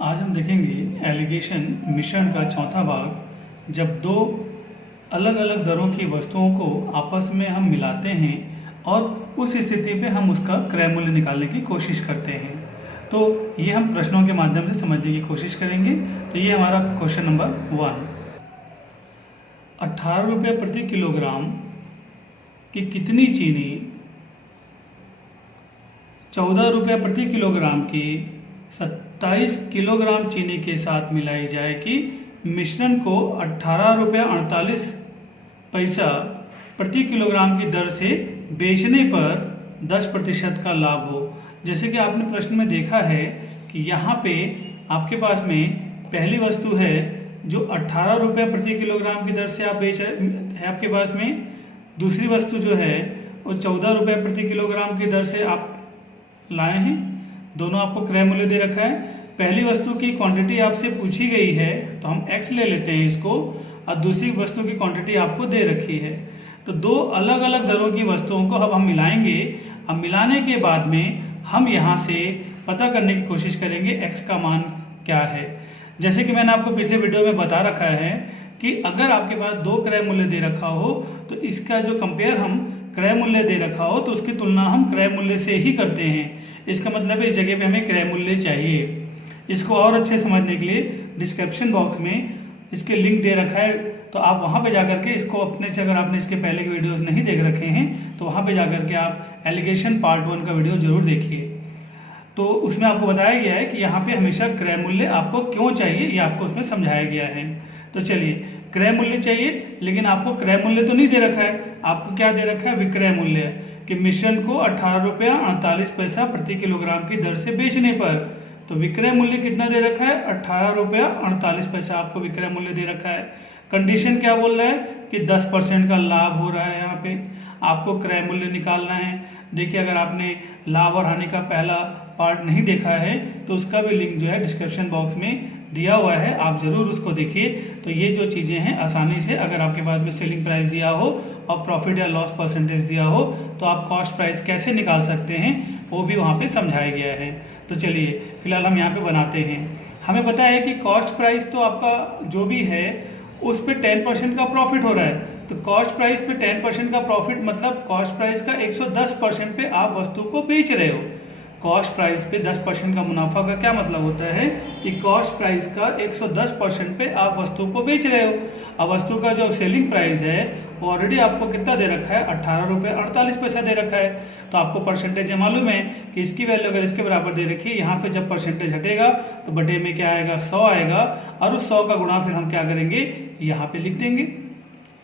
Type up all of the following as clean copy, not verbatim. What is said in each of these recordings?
आज हम देखेंगे एलिगेशन मिश्रण का चौथा भाग। जब दो अलग अलग दरों की वस्तुओं को आपस में हम मिलाते हैं और उस स्थिति पे हम उसका क्रय मूल्य निकालने की कोशिश करते हैं, तो ये हम प्रश्नों के माध्यम से समझने की कोशिश करेंगे। तो ये हमारा क्वेश्चन नंबर 1। 18 रुपये प्रति किलोग्राम की कितनी चीनी 14 रुपये प्रति किलोग्राम की 27 किलोग्राम चीनी के साथ मिलाई जाएगी। मिश्रण को 18 रुपये 48 पैसा प्रति किलोग्राम की दर से बेचने पर 10% का लाभ हो। जैसे कि आपने प्रश्न में देखा है कि यहाँ पे आपके पास में पहली वस्तु है जो 18 रुपये प्रति किलोग्राम की दर से आप बेच है आपके पास में। दूसरी वस्तु जो है वो 14 रुपये प्रति किलोग्राम की दर से आप लाए हैं। दोनों आपको क्रय मूल्य दे रखा है। पहली वस्तु की क्वांटिटी आपसे पूछी गई है तो हम x ले लेते हैं इसको, और दूसरी वस्तु की क्वांटिटी आपको दे रखी है। तो दो अलग अलग दरों की वस्तुओं को अब हम मिलाएंगे। अब मिलाने के बाद में हम यहाँ से पता करने की कोशिश करेंगे x का मान क्या है। जैसे कि मैंने आपको पिछले वीडियो में बता रखा है कि अगर आपके पास दो क्रय मूल्य दे रखा हो तो इसका जो कंपेयर हम क्रय मूल्य दे रखा हो तो उसकी तुलना हम क्रय मूल्य से ही करते हैं। इसका मतलब है इस जगह पे हमें क्रय मूल्य चाहिए। इसको और अच्छे समझने के लिए डिस्क्रिप्शन बॉक्स में इसके लिंक दे रखा है, तो आप वहाँ पे जाकर के इसको अपने से, अगर आपने इसके पहले के वीडियोस नहीं देख रखे हैं तो वहाँ पे जाकर के आप एलिगेशन पार्ट 1 का वीडियो जरूर देखिए। तो उसमें आपको बताया गया है कि यहाँ पे हमेशा क्रय मूल्य आपको क्यों चाहिए, ये आपको उसमें समझाया गया है। तो चलिए, क्रय मूल्य चाहिए, लेकिन आपको क्रय मूल्य तो नहीं दे रखा है। आपको क्या दे रखा है? विक्रय मूल्य, कि मिश्रण को 18 रुपया 48 पैसा प्रति किलोग्राम की दर से बेचने पर। तो विक्रय मूल्य कितना दे रखा है? 18 रुपया 48 पैसा आपको विक्रय मूल्य दे रखा है। कंडीशन क्या बोल रहा है कि 10% का लाभ हो रहा है। यहाँ पे आपको क्रय मूल्य निकालना है। देखिए, अगर आपने लाभ और हानि का पहला पार्ट नहीं देखा है तो उसका भी लिंक जो है डिस्क्रिप्शन बॉक्स में दिया हुआ है, आप ज़रूर उसको देखिए। तो ये जो चीज़ें हैं आसानी से, अगर आपके पास में सेलिंग प्राइस दिया हो और प्रॉफिट या लॉस परसेंटेज दिया हो तो आप कॉस्ट प्राइस कैसे निकाल सकते हैं वो भी वहाँ पे समझाया गया है। तो चलिए फिलहाल हम यहाँ पे बनाते हैं। हमें पता है कि कॉस्ट प्राइस तो आपका जो भी है उस पर 10% का प्रॉफिट हो रहा है। तो कॉस्ट प्राइस पे 10% का प्रॉफिट मतलब कॉस्ट प्राइस का 110% पे आप वस्तु को बेच रहे हो। कॉस्ट प्राइस पे 10% का मुनाफा का क्या मतलब होता है कि कॉस्ट प्राइस का 110% पे आप वस्तु को बेच रहे हो। अब वस्तु का जो सेलिंग प्राइस है वो ऑलरेडी आपको कितना दे रखा है? 18 रुपये 48 पैसा दे रखा है। तो आपको परसेंटेज मालूम है कि इसकी वैल्यू अगर इसके बराबर दे रखी है, यहाँ पे जब परसेंटेज हटेगा तो बटे में क्या आएगा? 100 आएगा, और उस 100 का गुणा फिर हम क्या करेंगे? यहाँ पे लिख देंगे।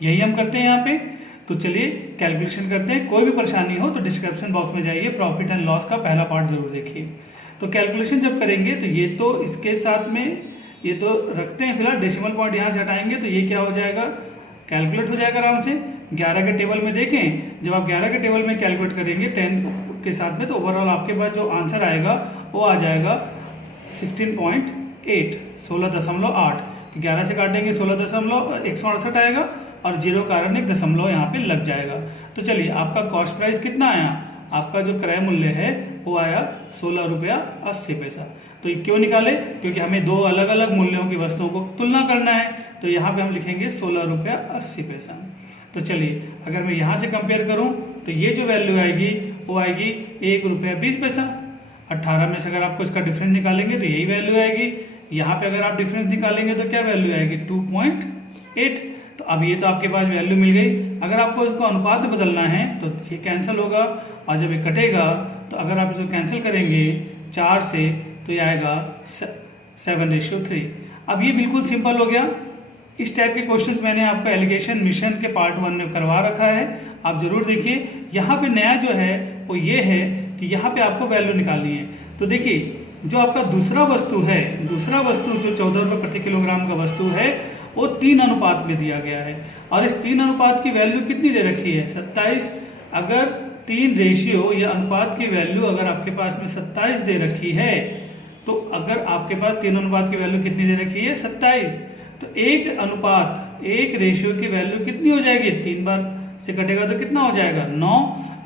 यही हम करते हैं यहाँ पे। तो चलिए कैलकुलेशन करते हैं। कोई भी परेशानी हो तो डिस्क्रिप्शन बॉक्स में जाइए, प्रॉफिट एंड लॉस का पहला पार्ट जरूर देखिए। तो कैलकुलेशन जब करेंगे तो ये तो इसके साथ में ये तो रखते हैं फिलहाल, डेसिमल पॉइंट यहाँ से हटाएंगे तो ये क्या हो जाएगा? कैलकुलेट हो जाएगा आराम से। 11 के टेबल में देखें, जब आप 11 के टेबल में कैलकुलेट करेंगे 10 के साथ में तो ओवरऑल आपके पास जो आंसर आएगा वो आ जाएगा 16.8, 16.8। 11 से काटेंगे 16.168 आएगा, और जीरो कारण 1 दशमलव यहाँ पे लग जाएगा। तो चलिए, आपका कॉस्ट प्राइस कितना आया? आपका जो क्रय मूल्य है वो आया 16 रुपया 80 पैसा। तो ये क्यों निकाले? क्योंकि हमें दो अलग अलग मूल्यों की वस्तुओं को तुलना करना है। तो यहाँ पे हम लिखेंगे 16 रुपया 80 पैसा। तो चलिए, अगर मैं यहाँ से कंपेयर करूँ तो ये जो वैल्यू आएगी वो आएगी 1 रुपया 20 पैसा। 18 में से अगर आपको इसका डिफरेंस निकालेंगे तो यही वैल्यू आएगी। यहाँ पे अगर आप डिफरेंस निकालेंगे तो क्या वैल्यू आएगी? 2.8। तो अब ये तो आपके पास वैल्यू मिल गई। अगर आपको इसको अनुपात में बदलना है तो ये कैंसिल होगा, और जब ये कटेगा तो अगर आप इसको कैंसिल करेंगे 4 से तो ये आएगा 7:3। अब ये बिल्कुल सिंपल हो गया। इस टाइप के क्वेश्चंस मैंने आपको एलिगेशन मिश्रण के पार्ट 1 में करवा रखा है, आप जरूर देखिए। यहाँ पे नया जो है वो ये है कि यहाँ पे आपको वैल्यू निकालनी है। तो देखिए, जो आपका दूसरा वस्तु जो 14 रुपये प्रति किलोग्राम का वस्तु है वो 3 अनुपात में दिया गया है, और इस 3 अनुपात की वैल्यू कितनी दे रखी है? 27। अगर 3 रेशियो या अनुपात की वैल्यू अगर आपके पास में 27 दे रखी है, तो अगर आपके पास 3 अनुपात की वैल्यू कितनी दे रखी है? 27। तो 1 रेशियो की वैल्यू कितनी हो जाएगी? 3 बार से कटेगा तो कितना हो जाएगा? 9।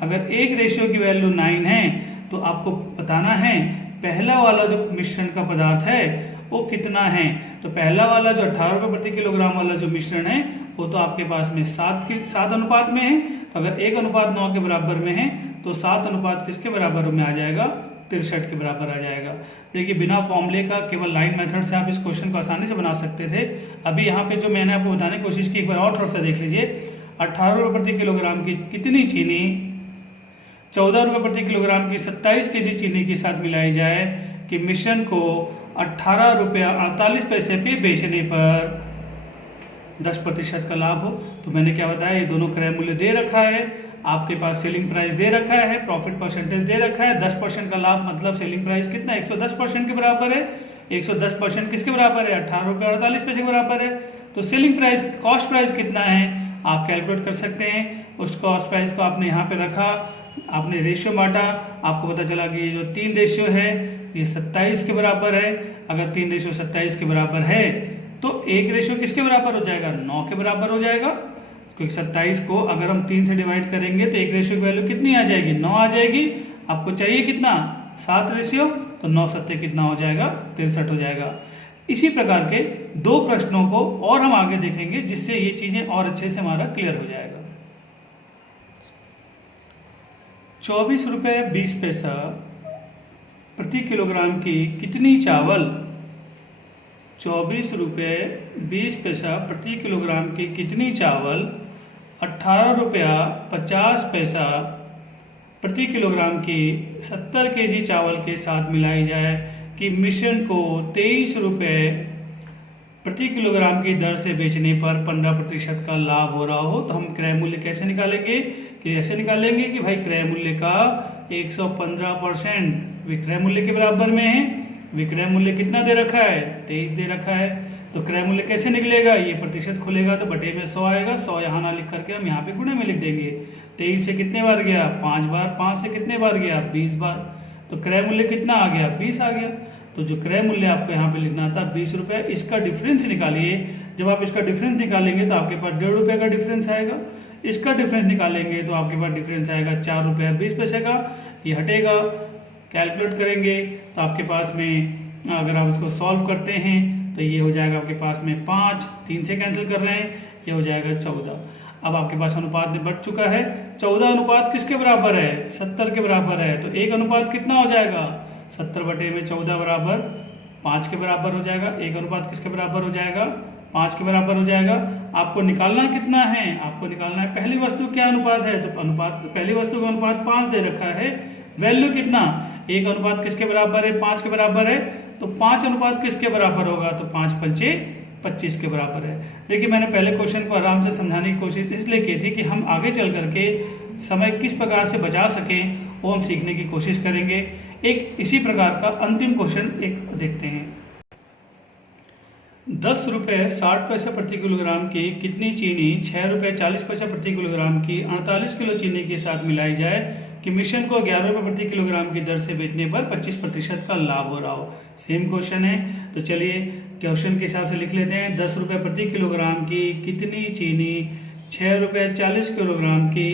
अगर 1 रेशियो की वैल्यू 9 है तो आपको बताना है पहला वाला जो मिश्रण का पदार्थ है वो कितना है। तो पहला वाला जो 18 रुपये प्रति किलोग्राम वाला जो मिश्रण है वो तो आपके पास में 7 अनुपात में है। तो अगर 1:9 के बराबर में है तो 7 अनुपात किसके बराबर में आ जाएगा, 63 के बराबर आ जाएगा। देखिए बिना फॉर्मूले का केवल लाइन मेथड से आप इस क्वेश्चन को आसानी से बना सकते थे। अभी यहाँ पे जो मैंने आपको बताने की कोशिश की, एक बार और थोड़ा सा देख लीजिए। 18 रुपये प्रति किलोग्राम की कितनी चीनी 14 रुपये प्रति किलोग्राम की 27 kg चीनी के साथ मिलाई जाए कि मिश्रण को 18 रुपया 48 पैसे पे बेचने पर 10% का लाभ हो। तो मैंने क्या बताया, ये दोनों क्रय मूल्य दे रखा है, आपके पास सेलिंग प्राइस दे रखा है, प्रॉफिट परसेंटेज दे रखा है। 10% का लाभ मतलब सेलिंग प्राइस कितना 110% के बराबर है। 110% किसके बराबर है, 18 रुपये 48 पैसे के बराबर है। तो सेलिंग प्राइस, कॉस्ट प्राइस कितना है आप कैलकुलेट कर सकते हैं। उस कॉस्ट प्राइस को आपने यहाँ पे रखा, आपने रेशियो बांटा, आपको पता चला कि ये जो 3 रेशियो है ये 27 के बराबर है। अगर 3 रेशियो 27 के बराबर है तो 1 रेशियो किसके बराबर हो जाएगा, 9 के बराबर हो जाएगा। क्योंकि 27 को अगर हम 3 से डिवाइड करेंगे तो 1 रेशियो की वैल्यू कितनी आ जाएगी, 9 आ जाएगी। आपको चाहिए कितना, 7 रेशियो, तो 9 सत्ते कितना हो जाएगा, 63 हो जाएगा। इसी प्रकार के 2 प्रश्नों को और हम आगे देखेंगे जिससे ये चीजें और अच्छे से हमारा क्लियर हो जाएगा। 24 रुपये 20 पैसा प्रति किलोग्राम की कितनी चावल 24 रुपये 20 पैसा प्रति किलोग्राम की कितनी चावल 18 रुपया 50 पैसा प्रति किलोग्राम की 70 kg चावल के साथ मिलाई जाए कि मिश्रण को 23 रुपये प्रति किलोग्राम की दर से बेचने पर 15% का लाभ हो रहा हो। तो हम क्रय मूल्य कैसे निकालेंगे, कि ऐसे निकालेंगे कि भाई क्रय मूल्य का 115% विक्रय मूल्य के बराबर में है। विक्रय मूल्य कितना दे रखा है, 23 दे रखा है। तो क्रय मूल्य कैसे निकलेगा, ये प्रतिशत खोलेगा तो बटे में 100 आएगा। 100 यहाँ ना लिख करके हम यहाँ पे गुणे में लिख देंगे। 23 से कितने बार गया, 5 बार। 5 से कितने बार गया, 20 बार। तो क्रय मूल्य कितना आ गया, 20 आ गया। तो जो क्रय मूल्य आपको यहाँ पे लिखना था 20 रुपये, इसका डिफरेंस निकालिए। जब आप इसका डिफरेंस निकालेंगे तो आपके पास 1.5 रुपये का डिफरेंस आएगा। इसका डिफरेंस निकालेंगे तो आपके पास डिफरेंस आएगा 4 रुपये 20 पैसे का। ये हटेगा, कैलकुलेट करेंगे तो आपके पास में अगर आप इसको सॉल्व करते हैं तो ये हो जाएगा आपके पास में 5, 3 से कैंसिल कर रहे हैं, ये हो जाएगा 14। अब आपके पास अनुपात में बढ़ चुका है। 14 अनुपात किसके बराबर है, 70 के बराबर है। तो 1 अनुपात कितना हो जाएगा, 70 बटे में 14 बराबर 5 के बराबर हो जाएगा। 1 अनुपात किसके बराबर हो जाएगा, 5 के बराबर हो जाएगा। आपको निकालना कितना है, आपको निकालना है पहली वस्तु क्या अनुपात है। तो अनुपात, पहली वस्तु का अनुपात 5 दे रखा है। वैल्यू कितना, 1 अनुपात किसके बराबर है, 5 के बराबर है। तो 5 अनुपात किसके बराबर होगा, तो 5 पंचे 25 के बराबर है। देखिए मैंने पहले क्वेश्चन को आराम से समझाने की कोशिश इसलिए की थी कि हम आगे चल करके समय किस प्रकार से बचा सकें वो हम सीखने की कोशिश करेंगे। एक इसी प्रकार का अंतिम क्वेश्चन एक देखते हैं। 10 रुपये 60 पैसे प्रति किलोग्राम की कितनी चीनी 6 रुपये 40 पैसे प्रति किलोग्राम की 48 किलो चीनी के साथ मिलाई जाए कि मिश्रण को 11 रुपये प्रति किलोग्राम की दर से बेचने पर 25% का लाभ हो रहा हो। सेम क्वेश्चन है, तो चलिए क्वेश्चन के हिसाब से लिख लेते हैं। 10 रुपये प्रति किलोग्राम की कितनी चीनी 6 रुपये 40 किलोग्राम की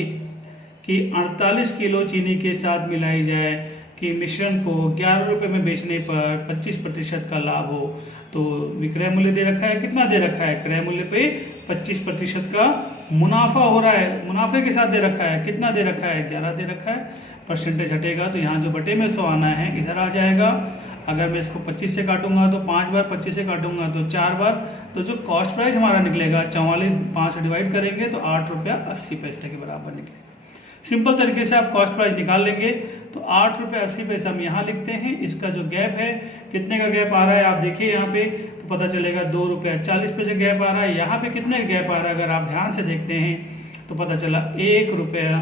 48 किलो चीनी के साथ मिलाई जाए कि मिश्रण को 11 रुपये में बेचने पर 25% का लाभ हो। तो विक्रय मूल्य दे रखा है, कितना दे रखा है, क्रय मूल्य पे 25% का मुनाफा हो रहा है। मुनाफे के साथ दे रखा है, कितना दे रखा है, 11 दे रखा है। परसेंटेज हटेगा तो यहाँ जो बटे में 100 आना है इधर आ जाएगा। अगर मैं इसको 25 से काटूंगा तो 5 बार, 25 से काटूंगा तो 4 बार। तो जो कॉस्ट प्राइस हमारा निकलेगा 44, 5 से डिवाइड करेंगे तो 8 रुपया 80 पैसे के बराबर निकलेगा। सिंपल तरीके से आप कॉस्ट प्राइस निकाल लेंगे तो 8 रुपये 80 पैसे हम यहाँ लिखते हैं। इसका जो गैप है, कितने का गैप आ रहा है आप देखिए यहाँ पे, तो पता चलेगा 2 रुपये 40 पैसे गैप आ रहा है। यहाँ पे कितने गैप आ रहा है अगर आप ध्यान से देखते हैं तो पता चला 1 रुपया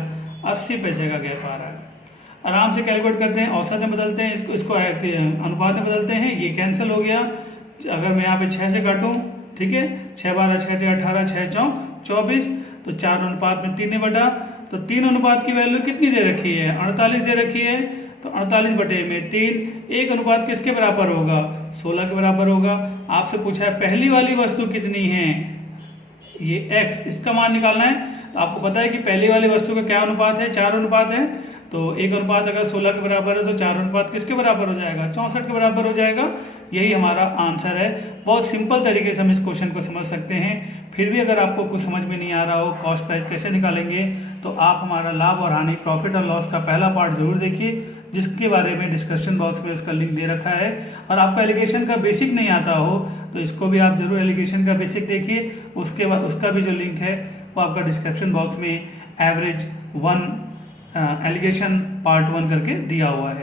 80 पैसे का गैप आ रहा है। आराम से कैलकुलेट करते हैं, औसत में बदलते हैं, इसको अनुपात में बदलते हैं, ये कैंसिल हो गया। अगर मैं यहाँ पे 6 से काटूँ, ठीक है, 6 बारह 6 18, 6 चौक 24, तो 4 अनुपात में 3 बटा, तो 3 अनुपात की वैल्यू कितनी दे रखी है, 48 दे रखी है। तो 48 बटे में 3, 1 अनुपात किसके बराबर होगा, 16 के बराबर होगा। आपसे पूछा है पहली वाली वस्तु कितनी है, ये x, इसका मान निकालना है। तो आपको पता है कि पहली वाली वस्तु का क्या अनुपात है, 4 अनुपात है। तो 1 अगर 16 के बराबर है तो 4 किसके बराबर हो जाएगा, 64 के बराबर हो जाएगा। यही हमारा आंसर है। बहुत सिंपल तरीके से हम इस क्वेश्चन को समझ सकते हैं। फिर भी अगर आपको कुछ समझ में नहीं आ रहा हो कॉस्ट प्राइस कैसे निकालेंगे, तो आप हमारा लाभ और हानि प्रॉफिट और लॉस का पहला पार्ट जरूर देखिए, जिसके बारे में डिस्क्रिप्शन बॉक्स में उसका लिंक दे रखा है। और आपका एलिगेशन का बेसिक नहीं आता हो तो इसको भी आप जरूर एलिगेशन का बेसिक देखिए। उसके बाद उसका भी जो लिंक है वो आपका डिस्क्रिप्शन बॉक्स में एवरेज 1 एलिगेशन पार्ट 1 करके दिया हुआ है।